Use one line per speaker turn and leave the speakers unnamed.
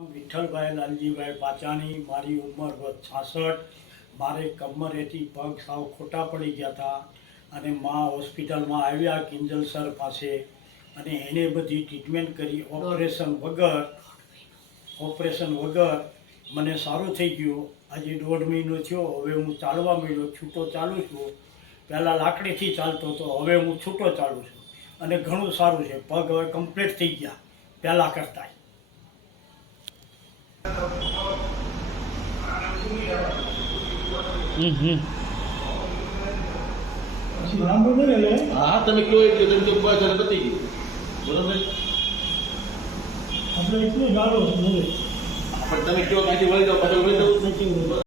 વિઠ્ઠલભાઈ, લાલજીભાઈ પાચાણી, મારી ઉંમર છાસઠ, મારે કમરેથી પગ સાવ ખોટા પડી ગયા હતા અને મા હોસ્પિટલમાં આવ્યા કિંજલસર પાસે અને એને બધી ટ્રીટમેન્ટ કરી. ઓપરેશન વગર ઓપરેશન વગર મને સારું થઈ ગયું. આજે દોઢ મહિનો થયો, હવે હું ચાલવા માંડ્યો, છૂટો ચાલું છું. પહેલાં લાકડીથી ચાલતો હતો, હવે હું છૂટો ચાલું છું. અને ઘણું સારું છે, પગ હવે કમ્પ્લીટ થઈ ગયા, પહેલાં કરતાં લે
હા તમે કયો એટલે તમે બસ અને પતી ગયું. બરોબર
આપણે એટલું ગાળો છે
પણ તમે કયો કાંઈથી વળી જાઓ પાછળ વળી જાઓ.